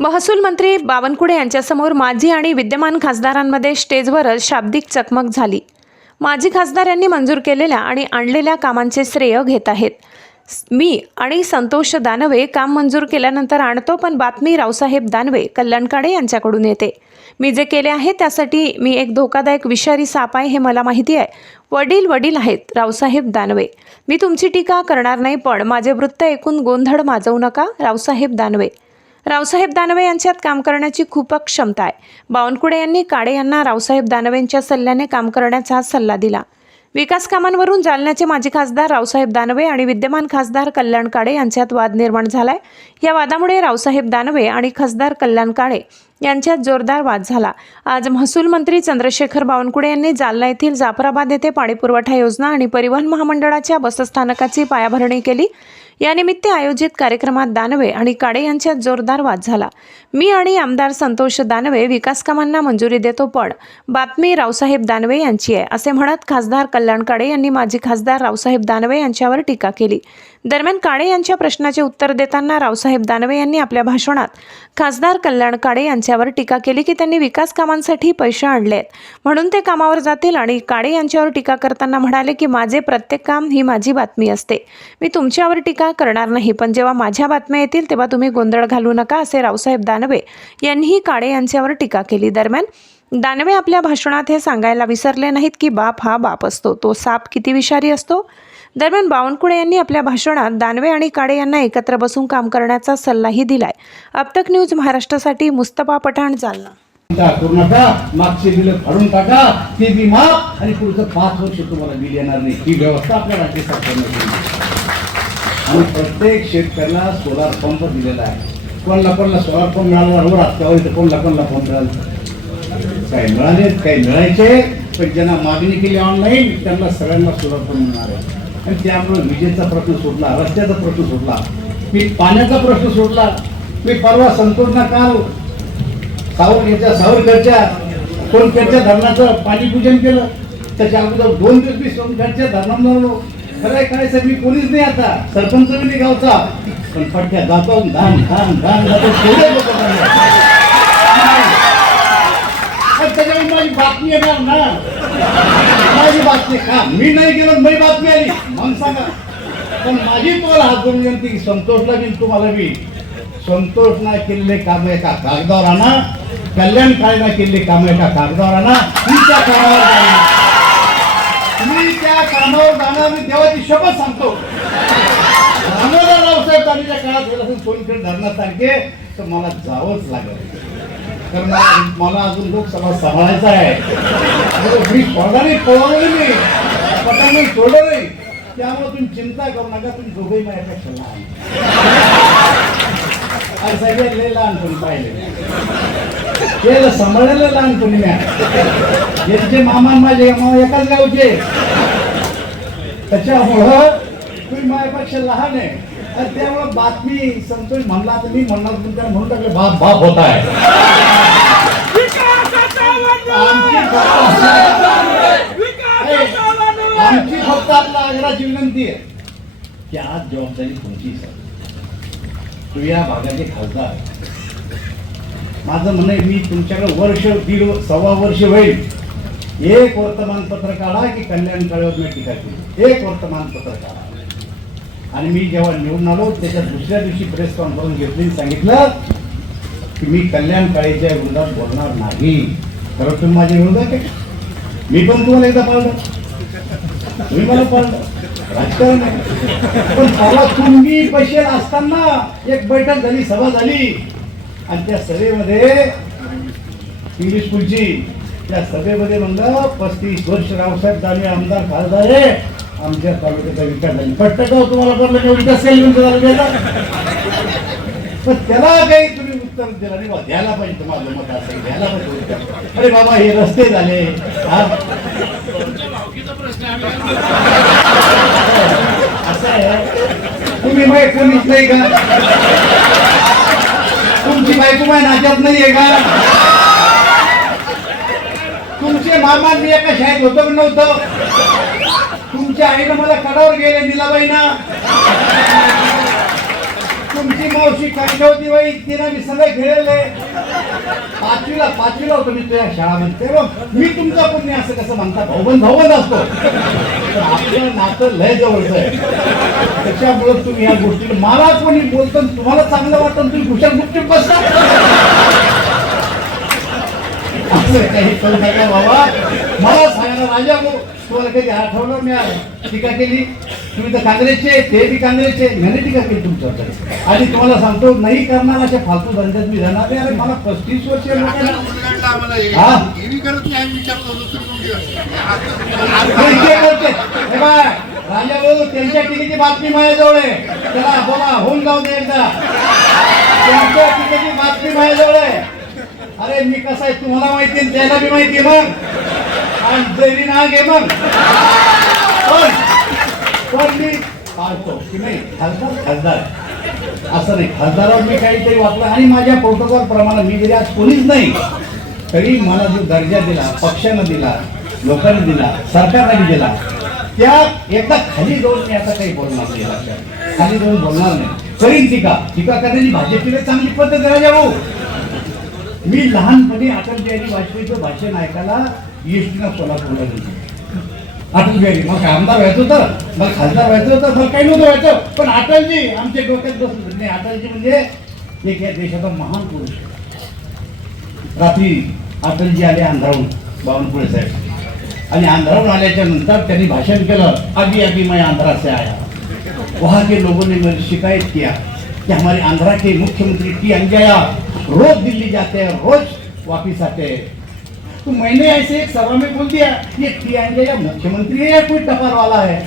महसूल मंत्री बावनकुळे यांच्यासमोर माजी आणि विद्यमान खासदारांमध्ये स्टेजवरच शाब्दिक चकमक झाली. माजी खासदार यांनी मंजूर केलेल्या आणि आणलेल्या कामांचे श्रेय घेत आहेत. मी आणि संतोष दानवे काम मंजूर केल्यानंतर आणतो पण बातमी रावसाहेब दानवे कल्याणकाडे यांच्याकडून येते. मी जे केले आहे त्यासाठी मी एक धोकादायक विषारी साप आहे हे मला माहिती आहे. वडील वडील आहेत रावसाहेब दानवे. मी तुमची टीका करणार नाही पण माझे वृत्त ऐकून गोंधळ माजवू नका रावसाहेब दानवे. रावसाहेब दानवे यांच्यात काम करण्याची खूपच क्षमता आहे. बावनकुळे यांनी काळे यांना रावसाहेब दानवेंच्या सल्ल्याने काम करण्याचा सल्ला दिला. विकास कामांवरून जालन्याचे माजी खासदार रावसाहेब दानवे आणि विद्यमान खासदार कल्याण काळे यांच्यात वाद निर्माण झालाय. या वादामुळे रावसाहेब दानवे आणि खासदार कल्याण काळे यांच्यात जोरदार वाद झाला. आज महसूल मंत्री चंद्रशेखर बावनकुळे यांनी जालना येथील जाफराबाद येथे पाणीपुरवठा योजना आणि परिवहन महामंडळाच्या बसस्थानकाची पायाभरणी केली. यानिमित्त आयोजित कार्यक्रमात दानवे आणि काळे यांच्यात जोरदार वाद झाला. मी आणि आमदार संतोष दानवे विकासकामांना मंजुरी देतो पण बातमी रावसाहेब दानवे यांची आहे असे म्हणत खासदार कल्याण काळे यांनी माजी खासदार रावसाहेब दानवे यांच्यावर टीका केली. दरम्यान काळे यांच्या प्रश्नाचे उत्तर देताना रावसाहेब दानवे यांनी आपल्या भाषणात खासदार कल्याण काळे यांच्यावर टीका केली की त्यांनी विकास कामांसाठी पैसे आणले आहेत म्हणून ते कामावर जातील आणि काळे यांच्यावर टीका करताना म्हणाले की माझे प्रत्येक काम ही माझी बातमी असते. मी तुमच्यावर टीका करणार नाही पण जेव्हा माझ्या बातम्या येतील तेव्हा तुम्ही गोंधळ घालू नका असे रावसाहेब दानवे यांनीही काळे यांच्यावर टीका केली. दरम्यान दानवे आपल्या भाषणात हे सांगायला विसरले नाहीत की बाप हा बाप असतो. तो साप किती विषारी असतो? दरम्यान बावनकुळे यांनी आपल्या भाषणात दानवे आणि काळे यांना एकत्र बसून काम करण्याचा सल्लाही दिलाय. अबतक न्यूज महाराष्ट्रासाठी मुस्तफा पठाण जालना. चिंता करू नका. मागचे बिल काढून टाका. ते बी माफ. आणि पुढचं पाच वर्ष तुम्हाला बिल येणार नाही. ही व्यवस्था आपल्या राज्य सरकारने केली आणि प्रत्येक शेतकऱ्याला सोलार पंप दिलेला आहे. कोणला कोणला सोलार पंप मिळाला हो, बरोबर असल्यावर इथं कोणला कोणला पंप मिळाला? काही मिळाले काही मिळायचे. पण ज्यांना मागणी केली ऑनलाईन त्यांना सगळ्यांना सोलार पंप मिळणार आहे. आणि त्यामुळे विजेचा प्रश्न सुटला रस्त्याचा प्रश्न सुटला मी पाण्याचा प्रश्न सुटला मी परवा संतोषना काल सावर याच्या सावरकरच्या सोनखेडच्या धरणाचं पाणी पूजन केलं. त्याच्या अगोदर दोन दिवस मी सोनखेडच्या धरणांना खरं आहे काय सर मी कोणीच नाही आता. सरपंच मी नाही गावचा. पण फटक्या जातो धान धान धान त्याच्यामुळे माझी बातमी येणार ना. माझी का मी नाही गेलो मी बातमी आली. मग सांगा. पण माझी तुम्हाला हात जोडून विनंती संतोषला बी तुम्हाला बी. संतोषना केलेले काम एका कागदावर आणा कल्याण काळेना केलेले काम एका कागदावर आणा तुमच्या कामावर जाणार. त्या कामावर जाणार मी देवाची शपथ सांगतो. दामोदर रावसाहेब दानवेच्या काळात गेला असेल सोनखेड धरणासारखे तर मला जावंच लागेल. तर मला मला अजून लोकसभा सांभाळायचा आहे. मी सोडणार नाही मी. पटांना सोडलं नाही. त्यामुळे तुम्ही चिंता करू नका तुम्ही दोघंही माझ्यापेक्षा लहान. आज सगळ्यात लय लहानपणी पाहिले. केलं सांभाळायला लहानपणी म्या यांचे मामा माझे मामा एकाच गावचे. त्याच्यामुळं तुम्ही माझ्यापेक्षा लहान आहे. तर त्यामुळे बातमी संतोष म्हणला तर मी म्हणणार तुमच्या म्हणून टाकले. बाप बाप होत आहे. आमची फक्त- आपला आग्रहाची विनंती आहे. की आज जबाबदारी तुमची सर. तू या भागाचे खासदार. माझं म्हणणं आहे मी तुमच्याकडे वर्ष दीड सव्वा वर्ष होईल. एक वर्तमानपत्र काढा की कल्याण कळवत मी टीका केली एक वर्तमानपत्र काढा. आणि मी जेव्हा निवडून आलो त्याच्या दुसऱ्या दिवशी प्रेस कॉन्फरन्स घेतली सांगितलं की मी कल्याण काळेच्या विरोधात बोलणार नाही. खरं तुम्ही माझ्या विरोधात आहे मी पण तुम्हाला एकदा पाळलं. तुम्ही मला पाळलं. राजकारण पण तेव्हा तुम्ही पैसे असताना एक बैठक झाली सभा झाली. आणि त्या सभेमध्ये इंग्लिश स्कूलची त्या सभेमध्ये म्हणलं पस्तीस वर्ष रावसाहेब दानवे आमदार खासदार आहे आमच्या तालुक्याचा विकास झाला पट्ट का? तुम्हाला पडलं नाही विकास तुमच्या तालुक्याचा पण त्याला काही तुम्ही उत्तर दिलं नाही बा. द्यायला पाहिजे तुम्हाला मत असेल द्यायला पाहिजे उत्तर. अरे बाबा हे रस्ते झाले? असं आहे. तुम्ही बाई कोणीच नाही का? तुमची बायको बाय नात्यात नाहीये का? तुमचे मामा मी एका शाळेत होतो की नव्हतं? तुमच्या आईनं मला कडावर गेले दिलाबाई ना तुमची मावशी काय होती बाई तिला मी सगळे खेळले. पाचवीला पाचवीला होतो मी तुझ्या शाळामध्ये. तेव्हा मी तुमचा पुण्य असं कसं म्हणता भाऊबंद भाऊबंद असतो. आपलं नातं लय जवळचं आहे. त्याच्यामुळे तुम्ही या गोष्टीला मला कोणी बोलतो आणि तुम्हाला चांगलं वाटतं तुम्ही कुशल गुपचूप बसता असं काही करू नका बाबा मला सांगा राजा भाऊ तुम्हाला कधी आठवलं? मी टीका केली. तुम्ही तर काँग्रेसचे ते बी काँग्रेसचे मैंने टीका केली तुमच्याकडे आणि तुम्हाला सांगतो नाही करणार अशा फालतू धंद्यात मी जाणार नाही. अरे मला पस्तीस वर्ष राजा भाऊ त्यांच्या टीकेची बातमी माझ्याजवळ आहे. चला बोला होऊन जाऊ दे एकदा. त्यांच्या टीकेची बातमी माझ्याजवळ आहे. अरे मी कसा आहे तुम्हाला माहिती आहे त्याला बी माहिती आहे मग. आणि जरी ना घे मग. पण पण मी पाळतो की नाही? खासदार खासदार. असं नाही खासदारावर मी काहीतरी वाटलं आणि माझ्या प्रोटोकॉल प्रमाणे मी जरी आज कोणीच नाही. तरी मला जो दर्जा दिला पक्षानं दिला लोकांनी दिला सरकारने दिला त्या एकदा खाली जाऊन मी आता काही बोलणार नाही लक्षात. खाली जाऊन बोलणार नाही. करीन टीका. टीका करण्याची भाजपची चांगली पद्धत राजा भाऊ. मी लहानपणी अटल बिहारी वाजपेयीचं भाषण ऐकायला ईएसटीनं सोलापूरला गेलो. अटल बिहारी मग आमदार व्हायचं होतं मला खासदार व्हायचं होतं मला काही नव्हतं व्हायचं. पण अटलजी आमच्या डोक्यात बसून नाही अटलजी म्हणजे एक या देशाचा महान पुरुष. रात्री अटलजी आले आंध्राहून बावनकुळे साहेब. आणि आंध्राहून आल्याच्यानंतर त्यांनी भाषण केलं अभी अभी मैं आंध्रा से आया वहाँ के लोगों ने मेरी शिकायत किया. कि हमारे आंध्रा के मुख्यमंत्री टी अंजया रोज दिल्ली जाते हैं, रोज वापिस आते हैं। तो मैंने ऐसे एक सभा में बोल दिया, ये टी अंजया मुख्यमंत्री है या कोई टपाल वाला है?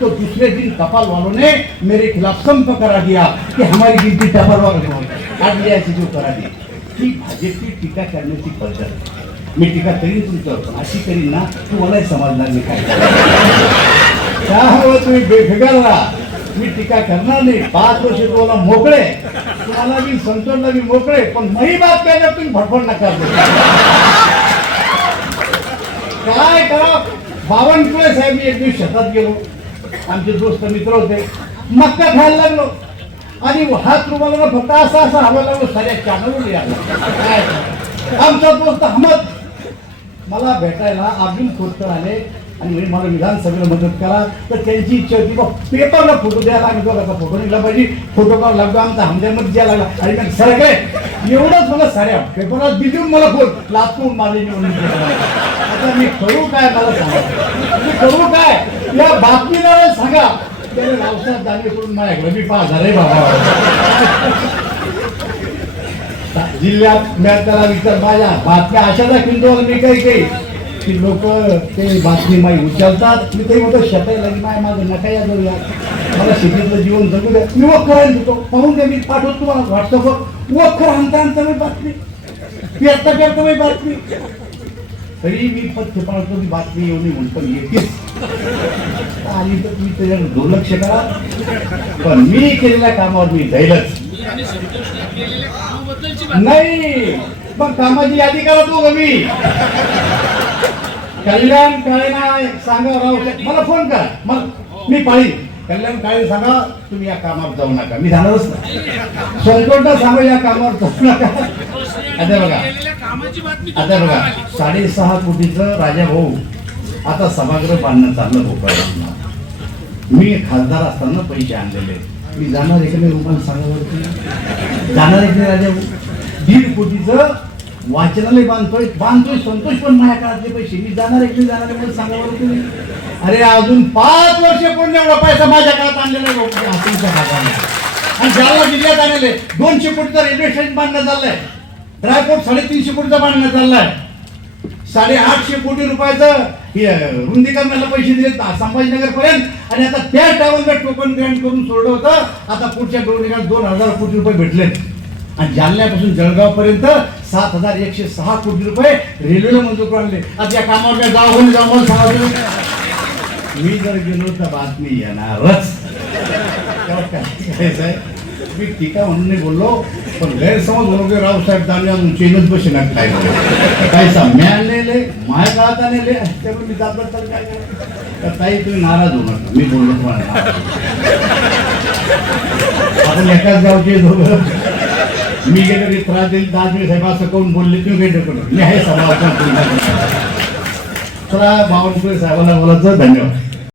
तो दूसरे दिन टपाल वालों ने मेरे खिलाफ संप करा दिया कि हमारी गिनती टपाल वालों ऐसी जो करा दी। ही भाजपची टीका करण्याची पद्धत, मी टीका करीन तुमच्यावर पण अशी करीन ना, तू तुम्हालाही समजणार नाही काय त्यामुळे तुम्ही बेफिकर राहा? मी टीका करणार नाही. पाच वर्ष तुम्हाला मोकळे. तुम्हाला मी संतोषला मी मोकळे पण मही बात काय तुम्ही भडभड नका काय करा? बावनकुळे साहेब मी एक दिवस शेतात गेलो. आमचे दोस्त मित्र होते. मक्का खायला लागलो. आणि हात रुमाला फक्त असा असा हवा लागलो साऱ्या चॅनलवर यायला काय आमचा दोस्त हमत मला भेटायला अर्जुन खोतकर आले आणि म्हणे मला विधानसभेला मदत करा. तर त्यांची इच्छा होती बघ पेपरला फोटो द्यायला आम्ही दोघांचा फोटो निघला पाहिजे. फोटो काढ लागतो आमचा हमद्यामध्ये द्यायला लागला. आणि मग सर काय? एवढंच मला साऱ्या पेपरात दिसून मला फोन लातून माझे निवडणूक आता मी करू काय मला सांगा? मी करू काय? या बातमीला सांगा. त्याने रावसाहेब दानवे करून माझ्याकडे मी पाच झाले बाबा. जिल्ह्यात मी त्याला विचार माझ्या. बातम्या अशा दाखवतो मी काही काही. की लोक ते बातमी माही उचलतात. मी काही म्हणतो शेतायला की माय माझं नका या जाऊया मला शेतीतलं जीवन जगू द्या. मी करायला देतो पाहून द्या मी पाठवतो तुम्हाला व्हॉट्सअपवर. वखर आणता आणता मी बातमी. पेरता पेरता मी बातमी. तरी मी पथ्य पाळतो ती बातमी येऊन म्हणतो येतेच. आली तर तुम्ही त्याच्याकडे दुर्लक्ष करा. पण मी केलेल्या कामावर मी जाईलच नाही पण कामाची यादी करा तू मी कल्याण काळेना सांगा राव मला फोन करा. मग मी पाळी. कल्याण काळे सांगा तुम्ही या कामावर जाऊ नका. मी जाणारच नाही. संकोटा सांगा या कामावर जाऊ नका. आता बघा. आता बघा. साडेसहा कोटीचं राजा भाऊ. आता सभागृह बांधणं चाललं भोपाळला मी खासदार असताना पैसे आणलेले. मी जाणार एखाद्या रुपये सांगा बरं तुम्ही. जाणार एखाद्या राजा दीड कोटीचं वाचनालय बांधतोय बांधतोय संतोष पण माझ्या काळातले पैसे. मी जाणार एकटे जाणार आहे म्हणून सांगा तुम्ही अरे अजून पाच वर्ष पूर्ण एवढा पैसा माझ्या काळात आणलेला आहे भाऊ, तुमच्या भागाने. आणि जालना जिल्ह्यात आलेले दोनशे कोटीचं रेल्वे स्टेशन बांधण्यात चाललंय ड्रायपोर्ट साडेतीनशे कोटीचा बांधण्यात चाललाय साडे आठशे कोटी रुपयाचं रुंदीकरणाला पैसे दिले संभाजीनगर पर्यंत आणि आता त्या टावरला टोकन ग्रँड करून सोडलं होतं. आता पुढच्या दोन दोन हजार कोटी रुपये भेटले. आणि जालन्यापासून जळगाव पर्यंत सात हजार एकशे सहा कोटी रुपये रेल्वेला मंजूर करून आता या कामावर काय जाऊन मी जर गेलो तर बातमी येणारच. तेव्हा काय आहे? मी टीका म्हणून नाही बोललो पण गैरसमज म्हणून की रावसाहेब दानवे अजून चेनच बसे ना काय काय मिळालेले माया काळात आलेले त्यामुळे मी जात तर काय करायचं तर ताई तुम्ही नाराज होऊ नका. मी बोललो तुम्हाला आपण एकाच गावचे दोघं. मी गेलो की त्रास देईल दादमी साहेब असं कोण बोलले तुम्ही भेट करून मी आहे समाज चला बावनकुळे साहेबाला बोलायचं. धन्यवाद.